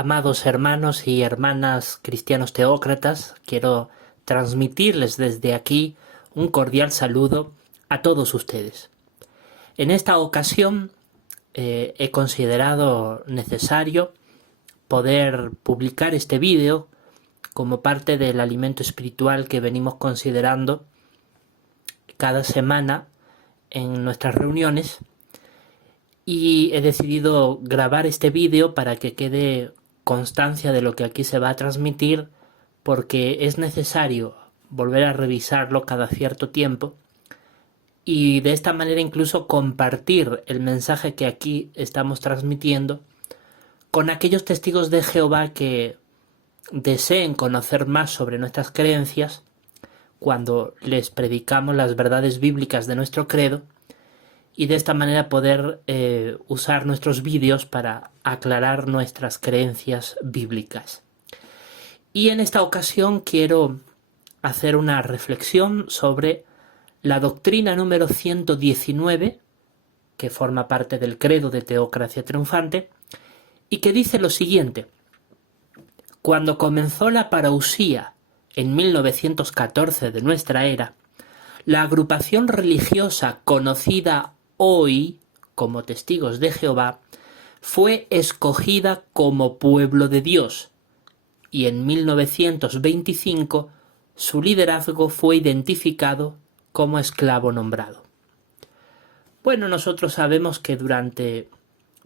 Amados hermanos y hermanas cristianos teócratas, quiero transmitirles desde aquí un cordial saludo a todos ustedes. En esta ocasión he considerado necesario poder publicar este vídeo como parte del alimento espiritual que venimos considerando cada semana en nuestras reuniones, y he decidido grabar este vídeo para que quede constancia de lo que aquí se va a transmitir, porque es necesario volver a revisarlo cada cierto tiempo y de esta manera incluso compartir el mensaje que aquí estamos transmitiendo con aquellos testigos de Jehová que deseen conocer más sobre nuestras creencias cuando les predicamos las verdades bíblicas de nuestro credo, y de esta manera poder usar nuestros vídeos para aclarar nuestras creencias bíblicas. Y en esta ocasión quiero hacer una reflexión sobre la doctrina número 119, que forma parte del credo de Teocracia Triunfante, y que dice lo siguiente: cuando comenzó la parusia en 1914 de nuestra era, la agrupación religiosa conocida hoy como Testigos de Jehová fue escogida como pueblo de Dios, y en 1925 su liderazgo fue identificado como esclavo nombrado. Bueno, nosotros sabemos que durante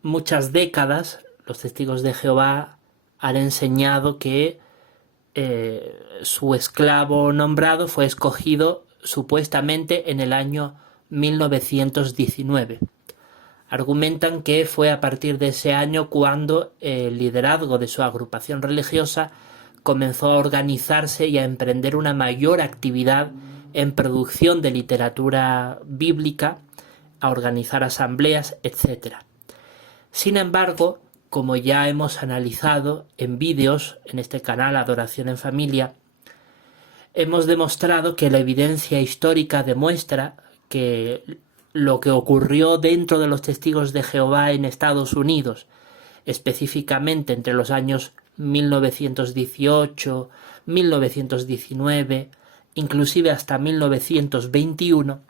muchas décadas los Testigos de Jehová han enseñado que su esclavo nombrado fue escogido supuestamente en el año 1919. Argumentan que fue a partir de ese año cuando el liderazgo de su agrupación religiosa comenzó a organizarse y a emprender una mayor actividad en producción de literatura bíblica, a organizar asambleas, etc. Sin embargo, como ya hemos analizado en vídeos en este canal Adoración en Familia, hemos demostrado que la evidencia histórica demuestra que lo que ocurrió dentro de los Testigos de Jehová en Estados Unidos, específicamente entre los años 1918, 1919, inclusive hasta 1921,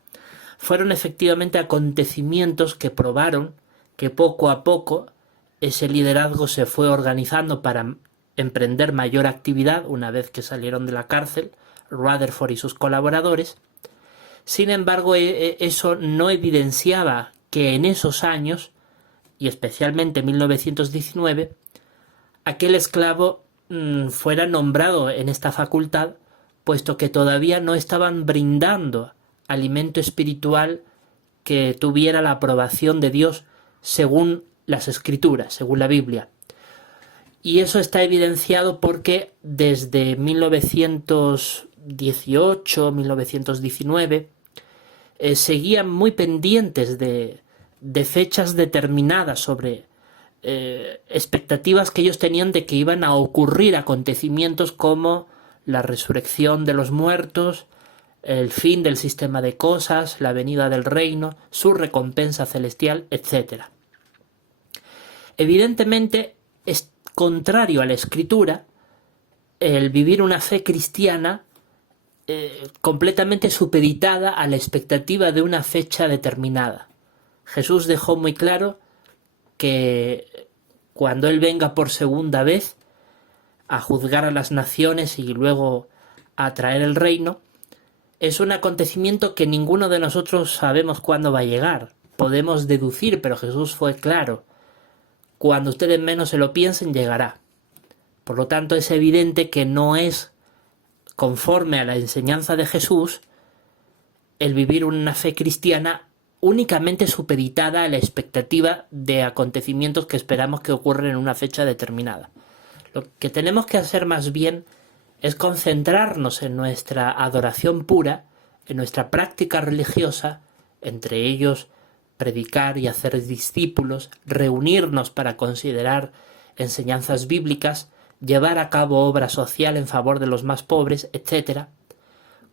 fueron efectivamente acontecimientos que probaron que poco a poco ese liderazgo se fue organizando para emprender mayor actividad una vez que salieron de la cárcel Rutherford y sus colaboradores. Sin embargo, eso no evidenciaba que en esos años, y especialmente en 1919, aquel esclavo fuera nombrado en esta facultad, puesto que todavía no estaban brindando alimento espiritual que tuviera la aprobación de Dios según las Escrituras, según la Biblia. Y eso está evidenciado porque desde 1918, 1919, seguían muy pendientes de fechas determinadas sobre expectativas que ellos tenían de que iban a ocurrir acontecimientos como la resurrección de los muertos, el fin del sistema de cosas, la venida del reino, su recompensa celestial, etc. Evidentemente, es contrario a la Escritura el vivir una fe cristiana completamente supeditada a la expectativa de una fecha determinada. Jesús dejó muy claro que cuando Él venga por segunda vez a juzgar a las naciones y luego a traer el reino, es un acontecimiento que ninguno de nosotros sabemos cuándo va a llegar. Podemos deducir, pero Jesús fue claro: cuando ustedes menos se lo piensen, llegará. Por lo tanto, es evidente que no es conforme a la enseñanza de Jesús el vivir una fe cristiana únicamente supeditada a la expectativa de acontecimientos que esperamos que ocurran en una fecha determinada. Lo que tenemos que hacer más bien es concentrarnos en nuestra adoración pura, en nuestra práctica religiosa, entre ellos predicar y hacer discípulos, reunirnos para considerar enseñanzas bíblicas, llevar a cabo obra social en favor de los más pobres, etc.,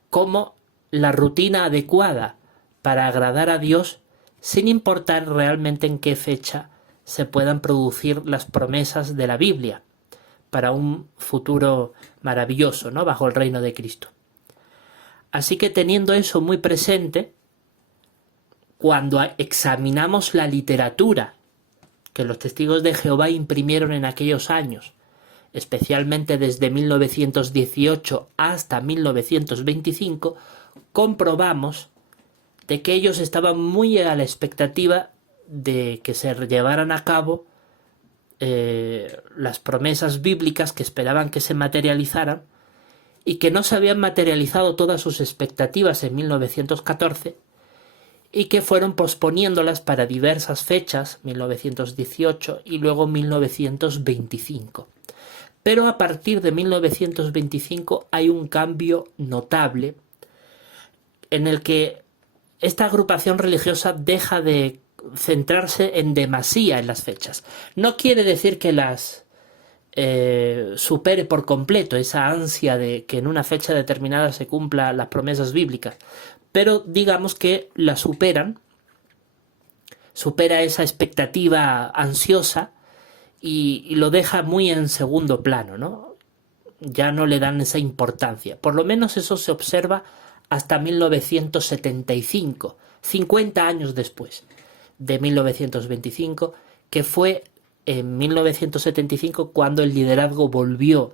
como la rutina adecuada para agradar a Dios, sin importar realmente en qué fecha se puedan producir las promesas de la Biblia. para un futuro maravilloso, ¿no? Bajo el reino de Cristo. Así que teniendo eso muy presente, cuando examinamos la literatura que los testigos de Jehová imprimieron en aquellos años, especialmente desde 1918 hasta 1925, comprobamos de que ellos estaban muy a la expectativa de que se llevaran a cabo las promesas bíblicas que esperaban que se materializaran y que no se habían materializado todas sus expectativas en 1914 y que fueron posponiéndolas para diversas fechas, 1918 y luego 1925. Pero a partir de 1925 hay un cambio notable en el que esta agrupación religiosa deja de centrarse en demasía en las fechas. No quiere decir que las supere por completo, esa ansia de que en una fecha determinada se cumplan las promesas bíblicas, pero digamos que la supera esa expectativa ansiosa y lo deja muy en segundo plano, ¿no? Ya no le dan esa importancia. Por lo menos eso se observa hasta 1975, 50 años después de 1925, que fue en 1975 cuando el liderazgo volvió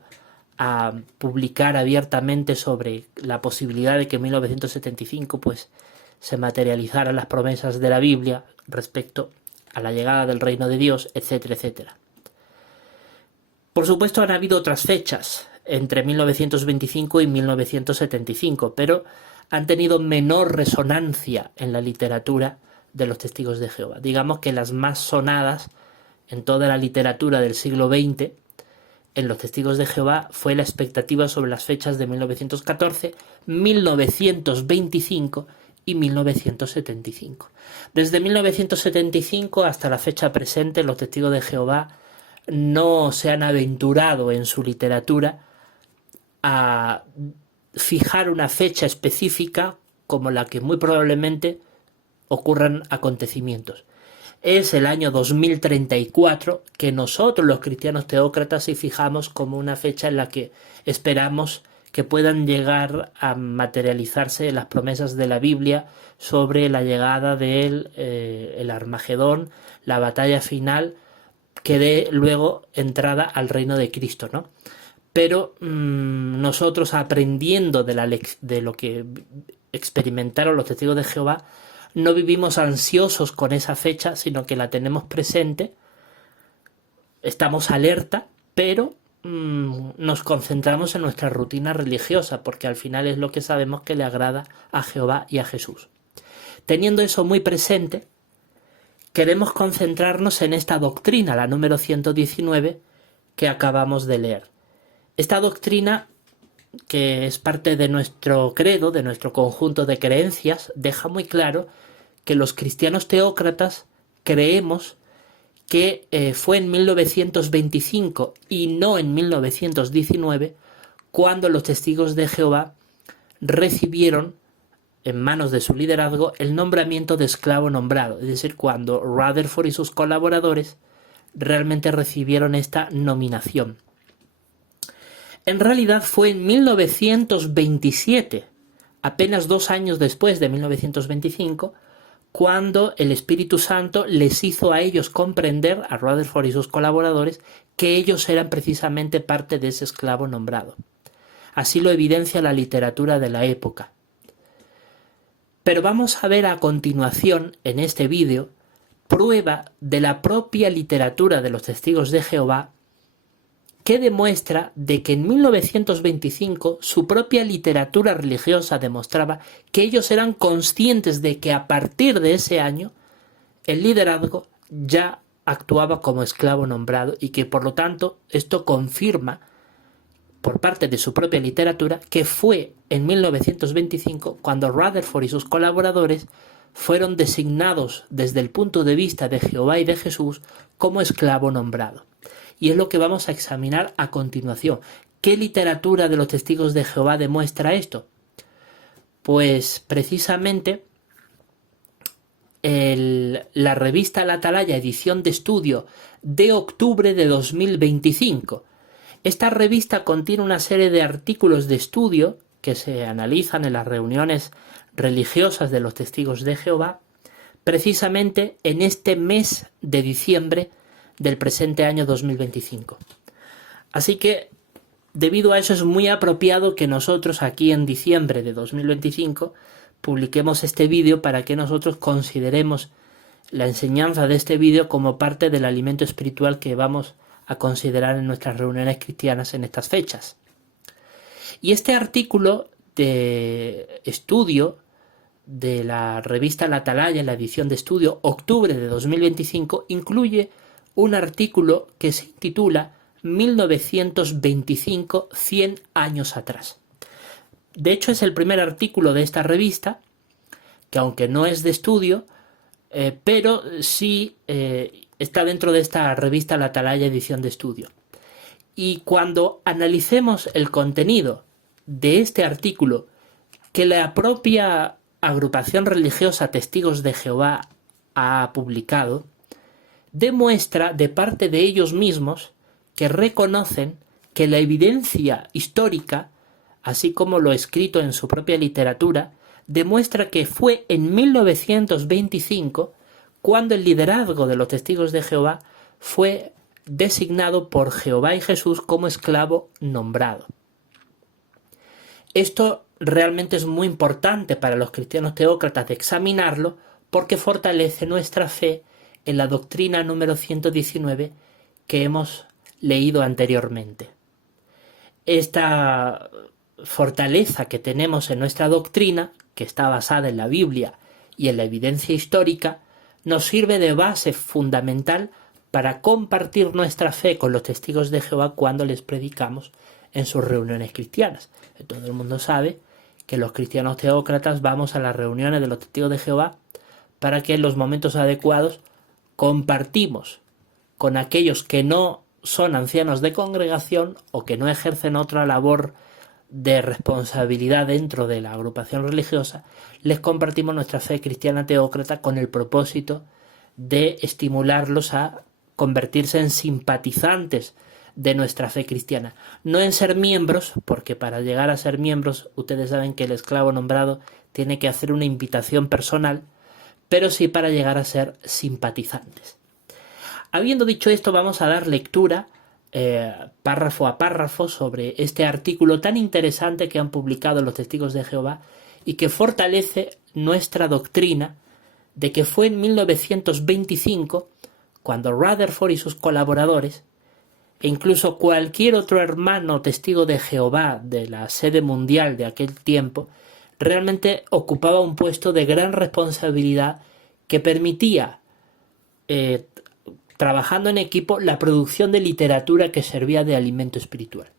a publicar abiertamente sobre la posibilidad de que en 1975 pues se materializaran las promesas de la Biblia respecto a la llegada del reino de Dios, etcétera, etcétera. Por supuesto han habido otras fechas entre 1925 y 1975, pero han tenido menor resonancia en la literatura de los testigos de Jehová. Digamos que las más sonadas en toda la literatura del siglo XX en los testigos de Jehová fue la expectativa sobre las fechas de 1914, 1925 y 1975. Desde 1975 hasta la fecha presente, los testigos de Jehová no se han aventurado en su literatura a fijar una fecha específica como la que muy probablemente ocurran acontecimientos. Es el año 2034 que nosotros los cristianos teócratas sí fijamos como una fecha en la que esperamos que puedan llegar a materializarse las promesas de la Biblia sobre la llegada del el Armagedón, la batalla final que dé luego entrada al reino de Cristo, ¿no? Pero nosotros, aprendiendo de lo que experimentaron los testigos de Jehová, no vivimos ansiosos con esa fecha, sino que la tenemos presente, estamos alerta, pero nos concentramos en nuestra rutina religiosa, porque al final es lo que sabemos que le agrada a Jehová y a Jesús. Teniendo eso muy presente, queremos concentrarnos en esta doctrina, la número 119, que acabamos de leer. Esta doctrina, que es parte de nuestro credo, de nuestro conjunto de creencias, deja muy claro que los cristianos teócratas creemos que fue en 1925 y no en 1919 cuando los testigos de Jehová recibieron en manos de su liderazgo el nombramiento de esclavo nombrado, es decir, cuando Rutherford y sus colaboradores realmente recibieron esta nominación. En realidad fue en 1927, apenas 2 años después de 1925, cuando el Espíritu Santo les hizo a ellos comprender, a Rutherford y sus colaboradores, que ellos eran precisamente parte de ese esclavo nombrado. Así lo evidencia la literatura de la época. Pero vamos a ver a continuación, en este vídeo, prueba de la propia literatura de los testigos de Jehová que demuestra de que en 1925 su propia literatura religiosa demostraba que ellos eran conscientes de que a partir de ese año el liderazgo ya actuaba como esclavo nombrado y que por lo tanto esto confirma por parte de su propia literatura que fue en 1925 cuando Rutherford y sus colaboradores fueron designados desde el punto de vista de Jehová y de Jesús como esclavo nombrado. Y es lo que vamos a examinar a continuación. ¿Qué literatura de los testigos de Jehová demuestra esto? Pues precisamente la revista La Atalaya, edición de estudio de octubre de 2025. Esta revista contiene una serie de artículos de estudio que se analizan en las reuniones religiosas de los testigos de Jehová, precisamente en este mes de diciembre del presente año 2025. Así que, debido a eso, es muy apropiado que nosotros aquí en diciembre de 2025 publiquemos este vídeo para que nosotros consideremos la enseñanza de este vídeo como parte del alimento espiritual que vamos a considerar en nuestras reuniones cristianas en estas fechas. Y este artículo de estudio de la revista La Atalaya, en la edición de estudio, octubre de 2025, incluye un artículo que se titula 1925, 100 años atrás. De hecho, es el primer artículo de esta revista, que aunque no es de estudio, pero sí está dentro de esta revista La Atalaya, edición de estudio. Y cuando analicemos el contenido de este artículo que la propia agrupación religiosa Testigos de Jehová ha publicado, demuestra de parte de ellos mismos que reconocen que la evidencia histórica, así como lo escrito en su propia literatura, demuestra que fue en 1925 cuando el liderazgo de los Testigos de Jehová fue designado por Jehová y Jesús como esclavo nombrado. Esto realmente es muy importante para los cristianos teócratas de examinarlo porque fortalece nuestra fe en la doctrina número 119 que hemos leído anteriormente. Esta fortaleza que tenemos en nuestra doctrina, que está basada en la Biblia y en la evidencia histórica, nos sirve de base fundamental para compartir nuestra fe con los testigos de Jehová cuando les predicamos en sus reuniones cristianas. Todo el mundo sabe que los cristianos teócratas vamos a las reuniones de los testigos de Jehová para que en los momentos adecuados compartimos con aquellos que no son ancianos de congregación o que no ejercen otra labor de responsabilidad dentro de la agrupación religiosa, les compartimos nuestra fe cristiana teócrata con el propósito de estimularlos a convertirse en simpatizantes de nuestra fe cristiana. No en ser miembros, porque para llegar a ser miembros ustedes saben que el esclavo nombrado tiene que hacer una invitación personal, pero sí para llegar a ser simpatizantes. Habiendo dicho esto, vamos a dar lectura párrafo a párrafo sobre este artículo tan interesante que han publicado los Testigos de Jehová y que fortalece nuestra doctrina de que fue en 1925 cuando Rutherford y sus colaboradores, e incluso cualquier otro hermano testigo de Jehová de la sede mundial de aquel tiempo, realmente ocupaba un puesto de gran responsabilidad que permitía trabajando en equipo, la producción de literatura que servía de alimento espiritual.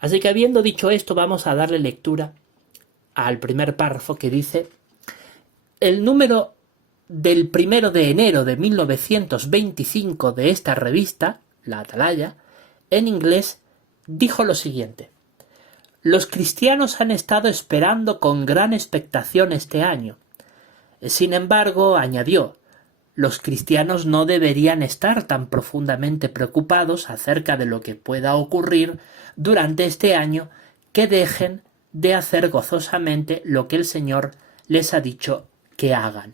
Así que habiendo dicho esto, vamos a darle lectura al primer párrafo que dice: el número del 1 de enero de 1925 de esta revista, La Atalaya, en inglés, dijo lo siguiente: los cristianos han estado esperando con gran expectación este año. Sin embargo, añadió, los cristianos no deberían estar tan profundamente preocupados acerca de lo que pueda ocurrir durante este año que dejen de hacer gozosamente lo que el Señor les ha dicho que hagan.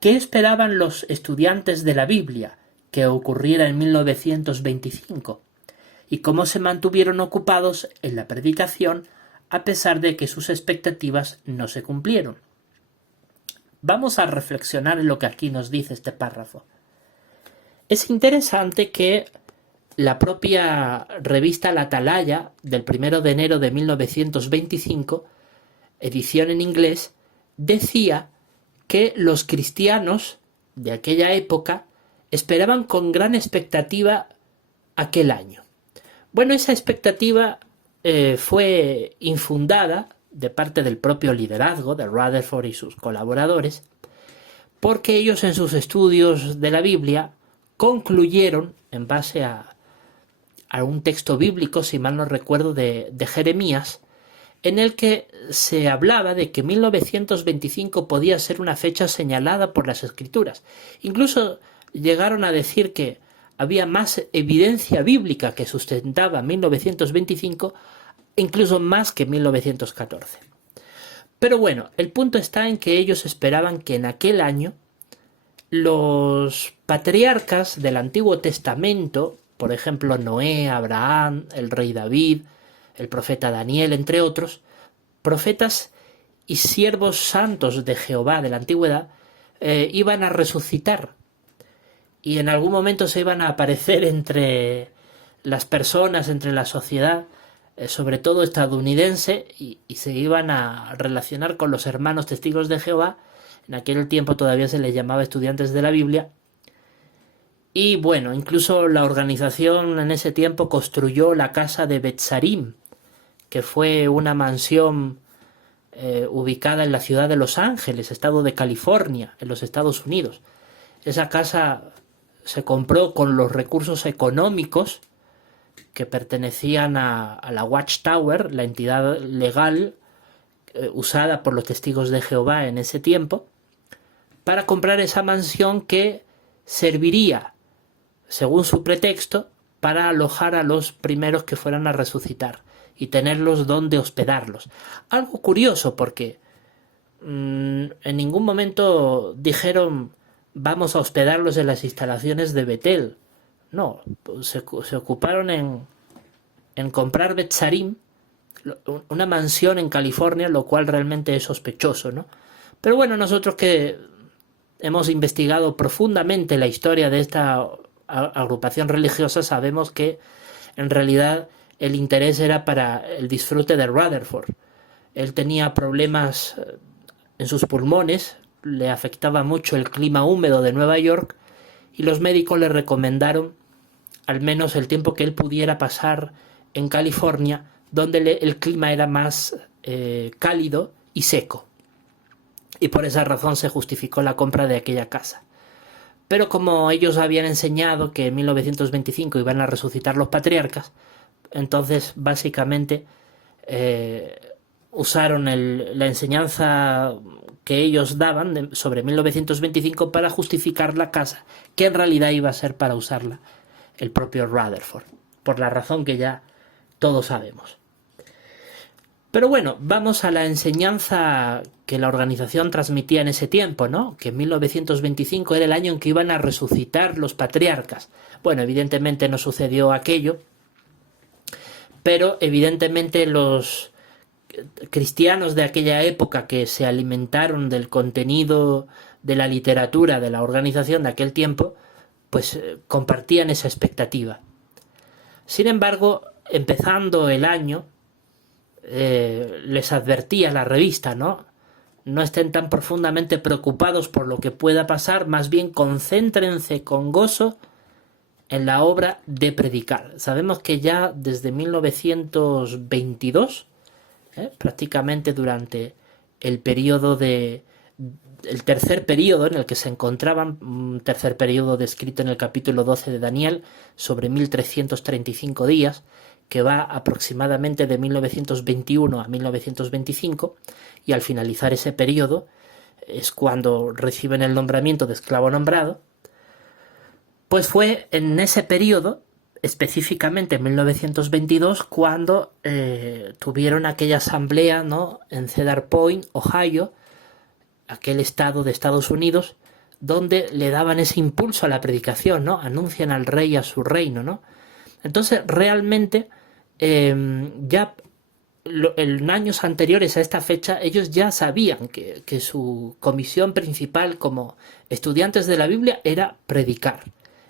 ¿Qué esperaban los estudiantes de la Biblia que ocurriera en 1925? ¿Y cómo se mantuvieron ocupados en la predicación a pesar de que sus expectativas no se cumplieron? Vamos a reflexionar en lo que aquí nos dice este párrafo. Es interesante que la propia revista La Atalaya, del 1 de enero de 1925, edición en inglés, decía que los cristianos de aquella época esperaban con gran expectativa aquel año. Bueno, esa expectativa fue infundada de parte del propio liderazgo de Rutherford y sus colaboradores, porque ellos en sus estudios de la Biblia concluyeron, en base a un texto bíblico, si mal no recuerdo, de Jeremías, en el que se hablaba de que 1925 podía ser una fecha señalada por las Escrituras. Incluso llegaron a decir que había más evidencia bíblica que sustentaba 1925, incluso más que 1914. Pero bueno, el punto está en que ellos esperaban que en aquel año los patriarcas del Antiguo Testamento, por ejemplo Noé, Abraham, el rey David, el profeta Daniel, entre otros, profetas y siervos santos de Jehová de la antigüedad, iban a resucitar y en algún momento se iban a aparecer entre las personas, entre la sociedad, sobre todo estadounidense, y se iban a relacionar con los hermanos testigos de Jehová. En aquel tiempo todavía se les llamaba estudiantes de la Biblia. Y bueno, incluso la organización en ese tiempo construyó la casa de Betzarim, que fue una mansión ubicada en la ciudad de Los Ángeles, estado de California, en los Estados Unidos. Esa casa se compró con los recursos económicos que pertenecían a la Watchtower, la entidad legal usada por los testigos de Jehová en ese tiempo, para comprar esa mansión que serviría, según su pretexto, para alojar a los primeros que fueran a resucitar y tenerlos donde hospedarlos. Algo curioso porque en ningún momento dijeron vamos a hospedarlos en las instalaciones de Betel. No, se ocuparon en comprar Betzarim, una mansión en California, lo cual realmente es sospechoso, ¿no? Pero bueno, nosotros que hemos investigado profundamente la historia de esta agrupación religiosa sabemos que en realidad el interés era para el disfrute de Rutherford. Él tenía problemas en sus pulmones, le afectaba mucho el clima húmedo de Nueva York y los médicos le recomendaron al menos el tiempo que él pudiera pasar en California, donde el clima era más cálido y seco. Y por esa razón se justificó la compra de aquella casa. Pero como ellos habían enseñado que en 1925 iban a resucitar los patriarcas, entonces básicamente usaron la enseñanza que ellos daban sobre 1925 para justificar la casa, que en realidad iba a ser para usarla el propio Rutherford, por la razón que ya todos sabemos. Pero bueno, vamos a la enseñanza que la organización transmitía en ese tiempo, ¿no? Que en 1925 era el año en que iban a resucitar los patriarcas. Bueno, evidentemente no sucedió aquello, pero evidentemente los cristianos de aquella época que se alimentaron del contenido de la literatura de la organización de aquel tiempo, pues compartían esa expectativa. Sin embargo, empezando el año, les advertía la revista, ¿no? No estén tan profundamente preocupados por lo que pueda pasar, más bien concéntrense con gozo en la obra de predicar. Sabemos que ya desde 1922, prácticamente durante el periodo el tercer periodo en el que se encontraban, un tercer periodo descrito en el capítulo 12 de Daniel, sobre 1335 días, que va aproximadamente de 1921 a 1925, y al finalizar ese periodo es cuando reciben el nombramiento de esclavo nombrado. Pues fue en ese periodo, específicamente en 1922, cuando tuvieron aquella asamblea, ¿no?, en Cedar Point, Ohio, aquel estado de Estados Unidos, donde le daban ese impulso a la predicación, ¿no? Anuncian al rey a su reino, ¿no? Entonces, realmente, ya en años anteriores a esta fecha, ellos ya sabían que su comisión principal como estudiantes de la Biblia era predicar.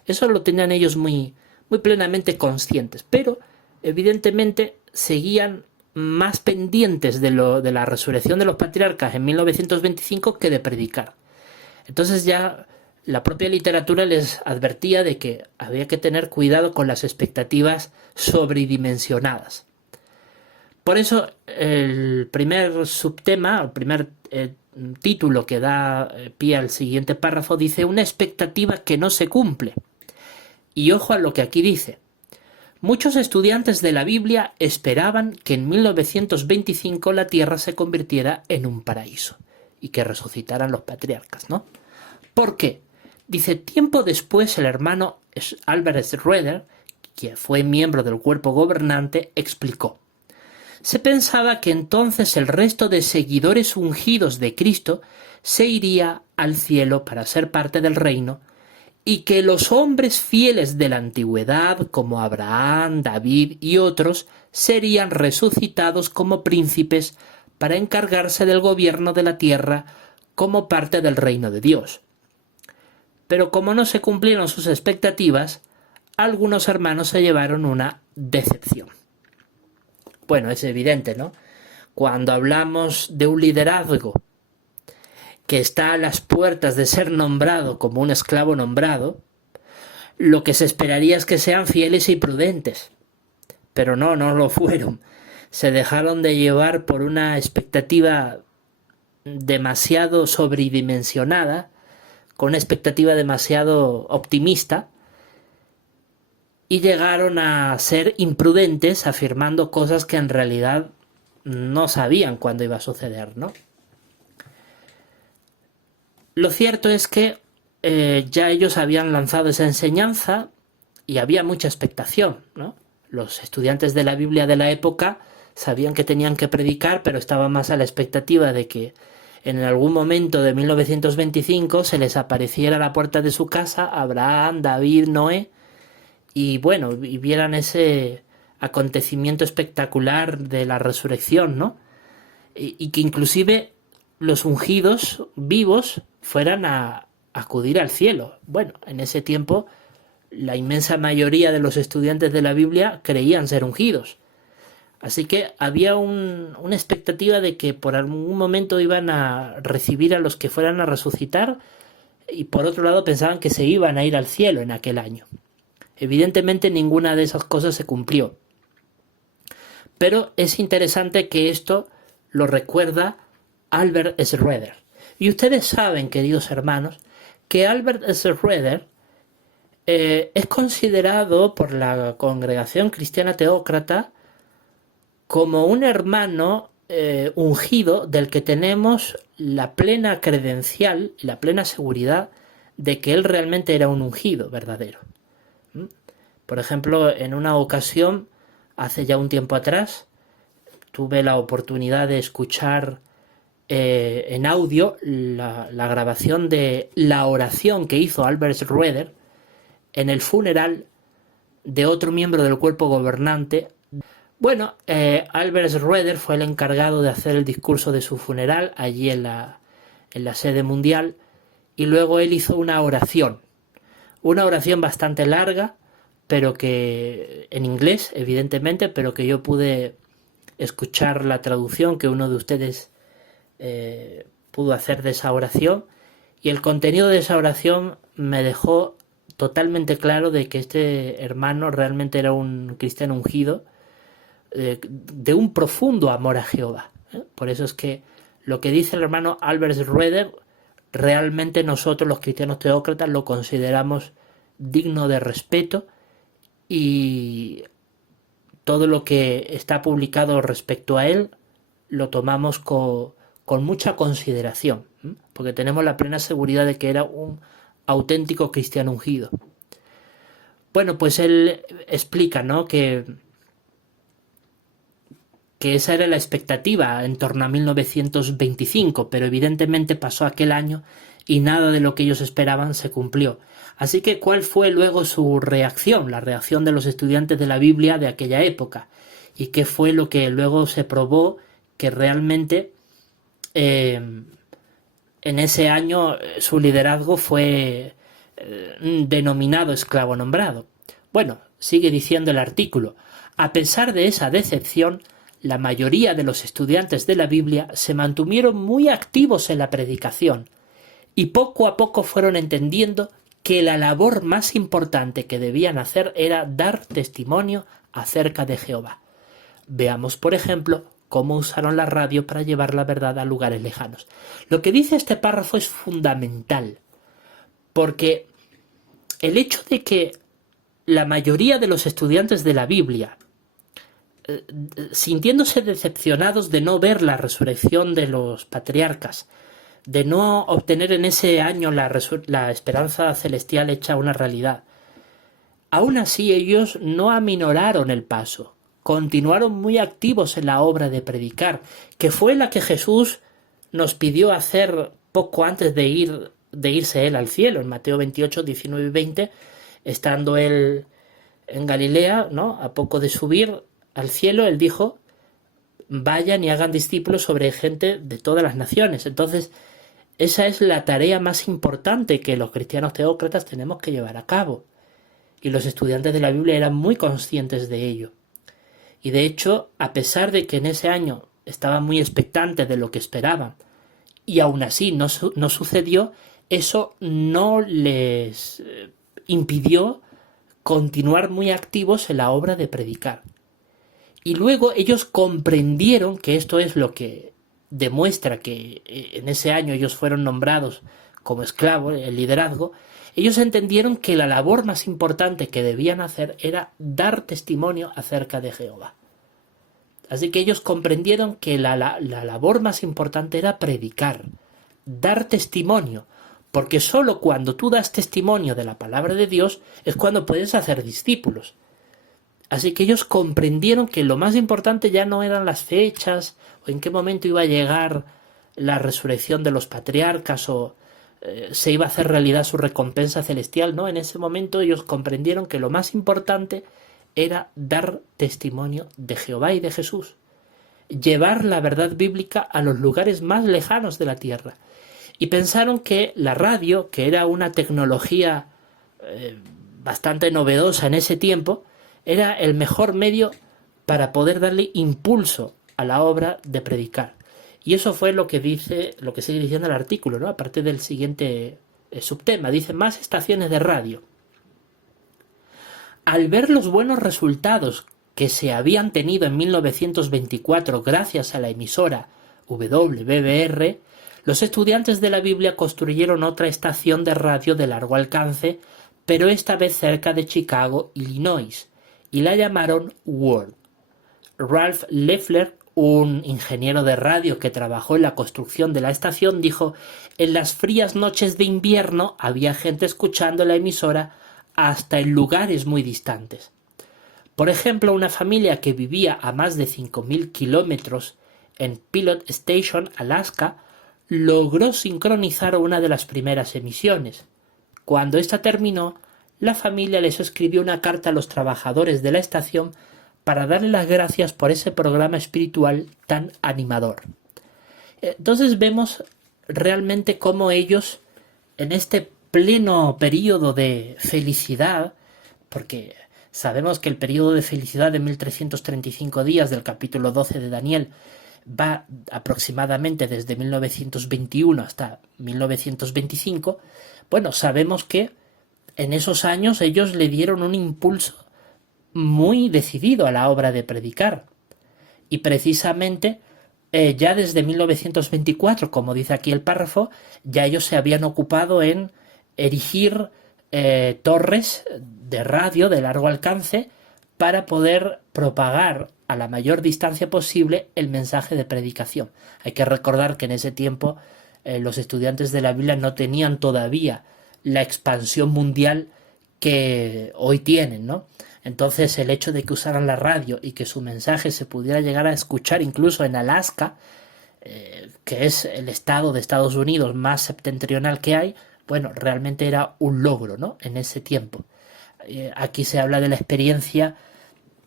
Eso lo tenían ellos muy, muy plenamente conscientes, pero evidentemente seguían más pendientes de la resurrección de los patriarcas en 1925 que de predicar. Entonces ya la propia literatura les advertía de que había que tener cuidado con las expectativas sobredimensionadas. Por eso el primer subtema, el primer título que da pie al siguiente párrafo dice una expectativa que no se cumple. Y ojo a lo que aquí dice. Muchos estudiantes de la Biblia esperaban que en 1925 la tierra se convirtiera en un paraíso y que resucitaran los patriarcas, ¿no? ¿Por qué? Dice, tiempo después el hermano Albert Schroeder, que fue miembro del cuerpo gobernante, explicó. Se pensaba que entonces el resto de seguidores ungidos de Cristo se iría al cielo para ser parte del reino, y que los hombres fieles de la antigüedad, como Abraham, David y otros, serían resucitados como príncipes para encargarse del gobierno de la tierra como parte del reino de Dios. Pero como no se cumplieron sus expectativas, algunos hermanos se llevaron una decepción. Bueno, es evidente, ¿no? Cuando hablamos de un liderazgo que está a las puertas de ser nombrado como un esclavo nombrado, lo que se esperaría es que sean fieles y prudentes. Pero no lo fueron. Se dejaron de llevar por una expectativa demasiado sobredimensionada, con una expectativa demasiado optimista, y llegaron a ser imprudentes afirmando cosas que en realidad no sabían cuándo iba a suceder, ¿no? Lo cierto es que ya ellos habían lanzado esa enseñanza y había mucha expectación, ¿no? Los estudiantes de la Biblia de la época sabían que tenían que predicar, pero estaban más a la expectativa de que en algún momento de 1925 se les apareciera a la puerta de su casa Abraham, David, Noé, y bueno, y vieran ese acontecimiento espectacular de la resurrección, ¿no? Y que inclusive los ungidos vivos fueran a acudir al cielo. Bueno, en ese tiempo la inmensa mayoría de los estudiantes de la Biblia creían ser ungidos. Así que había una expectativa de que por algún momento iban a recibir a los que fueran a resucitar, y por otro lado pensaban que se iban a ir al cielo en aquel año. Evidentemente ninguna de esas cosas se cumplió. Pero es interesante que esto lo recuerda Albert Schroeder. Y ustedes saben, queridos hermanos, que Albert Schroeder es considerado por la Congregación Cristiana Teócrata como un hermano ungido del que tenemos la plena credencial y la plena seguridad de que él realmente era un ungido verdadero. Por ejemplo, en una ocasión, hace ya un tiempo atrás, tuve la oportunidad de escuchar en audio la grabación de la oración que hizo Albert Schroeder en el funeral de otro miembro del cuerpo gobernante. Bueno, Albert Schroeder fue el encargado de hacer el discurso de su funeral allí en la sede mundial, y luego él hizo una oración bastante larga, pero que en inglés, evidentemente, pero que yo pude escuchar la traducción que uno de ustedes pudo hacer de esa oración, y el contenido de esa oración me dejó totalmente claro de que este hermano realmente era un cristiano ungido, de un profundo amor a Jehová. Por eso es que lo que dice el hermano Albert Schroeder, realmente nosotros los cristianos teócratas lo consideramos digno de respeto, y todo lo que está publicado respecto a él lo tomamos con mucha consideración, porque tenemos la plena seguridad de que era un auténtico cristiano ungido. Bueno, pues él explica, ¿no?, que esa era la expectativa en torno a 1925, pero evidentemente pasó aquel año y nada de lo que ellos esperaban se cumplió. Así que, ¿cuál fue luego su reacción, la reacción de los estudiantes de la Biblia de aquella época? ¿Y qué fue lo que luego se probó que realmente en ese año su liderazgo fue denominado esclavo nombrado? Bueno, sigue diciendo el artículo, a pesar de esa decepción, la mayoría de los estudiantes de la Biblia se mantuvieron muy activos en la predicación y poco a poco fueron entendiendo que la labor más importante que debían hacer era dar testimonio acerca de Jehová. Veamos, por ejemplo, cómo usaron la radio para llevar la verdad a lugares lejanos. Lo que dice este párrafo es fundamental, porque el hecho de que la mayoría de los estudiantes de la Biblia, sintiéndose decepcionados de no ver la resurrección de los patriarcas, de no obtener en ese año la esperanza celestial hecha una realidad. Aún así, ellos no aminoraron el paso, continuaron muy activos en la obra de predicar, que fue la que Jesús nos pidió hacer poco antes de irse él al cielo. En Mateo 28, 19 y 20, estando él en Galilea, ¿no?, a poco de subir al cielo, él dijo: vayan y hagan discípulos sobre gente de todas las naciones. Entonces, esa es la tarea más importante que los cristianos teócratas tenemos que llevar a cabo. Y los estudiantes de la Biblia eran muy conscientes de ello. Y de hecho, a pesar de que en ese año estaban muy expectantes de lo que esperaban, y aún así no sucedió, eso no les impidió continuar muy activos en la obra de predicar. Y luego ellos comprendieron, que esto es lo que demuestra que en ese año ellos fueron nombrados como esclavos, el liderazgo. Ellos entendieron que la labor más importante que debían hacer era dar testimonio acerca de Jehová. Así que ellos comprendieron que la labor más importante era predicar, dar testimonio, porque solo cuando tú das testimonio de la palabra de Dios es cuando puedes hacer discípulos. Así que ellos comprendieron que lo más importante ya no eran las fechas o en qué momento iba a llegar la resurrección de los patriarcas o se iba a hacer realidad su recompensa celestial, ¿no? En ese momento ellos comprendieron que lo más importante era dar testimonio de Jehová y de Jesús, llevar la verdad bíblica a los lugares más lejanos de la tierra. Y pensaron que la radio, que era una tecnología bastante novedosa en ese tiempo, era el mejor medio para poder darle impulso a la obra de predicar. Y eso fue lo que sigue diciendo el artículo, ¿no? Aparte del siguiente subtema, dice: más estaciones de radio. Al ver los buenos resultados que se habían tenido en 1924 gracias a la emisora WBBR, los estudiantes de la Biblia construyeron otra estación de radio de largo alcance, pero esta vez cerca de Chicago, Illinois, y la llamaron World. Ralph Leffler, un ingeniero de radio que trabajó en la construcción de la estación, dijo: en las frías noches de invierno había gente escuchando la emisora hasta en lugares muy distantes. Por ejemplo, una familia que vivía a más de 5.000 kilómetros en Pilot Station, Alaska, logró sincronizar una de las primeras emisiones. Cuando esta terminó, la familia les escribió una carta a los trabajadores de la estación para darle las gracias por ese programa espiritual tan animador. Entonces vemos realmente cómo ellos, en este pleno periodo de felicidad, porque sabemos que el periodo de felicidad de 1335 días del capítulo 12 de Daniel va aproximadamente desde 1921 hasta 1925, bueno, sabemos que en esos años ellos le dieron un impulso muy decidido a la obra de predicar. Y precisamente ya desde 1924, como dice aquí el párrafo, ya ellos se habían ocupado en erigir torres de radio de largo alcance para poder propagar a la mayor distancia posible el mensaje de predicación. Hay que recordar que en ese tiempo los estudiantes de la Biblia no tenían todavía la expansión mundial que hoy tienen, ¿no? Entonces el hecho de que usaran la radio y que su mensaje se pudiera llegar a escuchar incluso en Alaska, que es el estado de Estados Unidos más septentrional que hay, bueno, realmente era un logro, ¿no?, en ese tiempo. Aquí se habla de la experiencia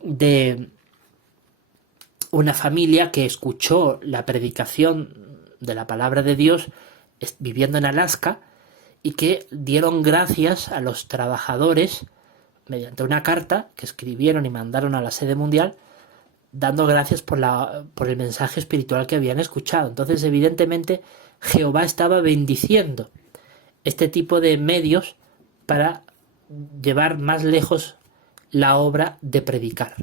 de una familia que escuchó la predicación de la palabra de Dios viviendo en Alaska y que dieron gracias a los trabajadores mediante una carta que escribieron y mandaron a la sede mundial, dando gracias por el mensaje espiritual que habían escuchado. Entonces, evidentemente, Jehová estaba bendiciendo este tipo de medios para llevar más lejos la obra de predicar.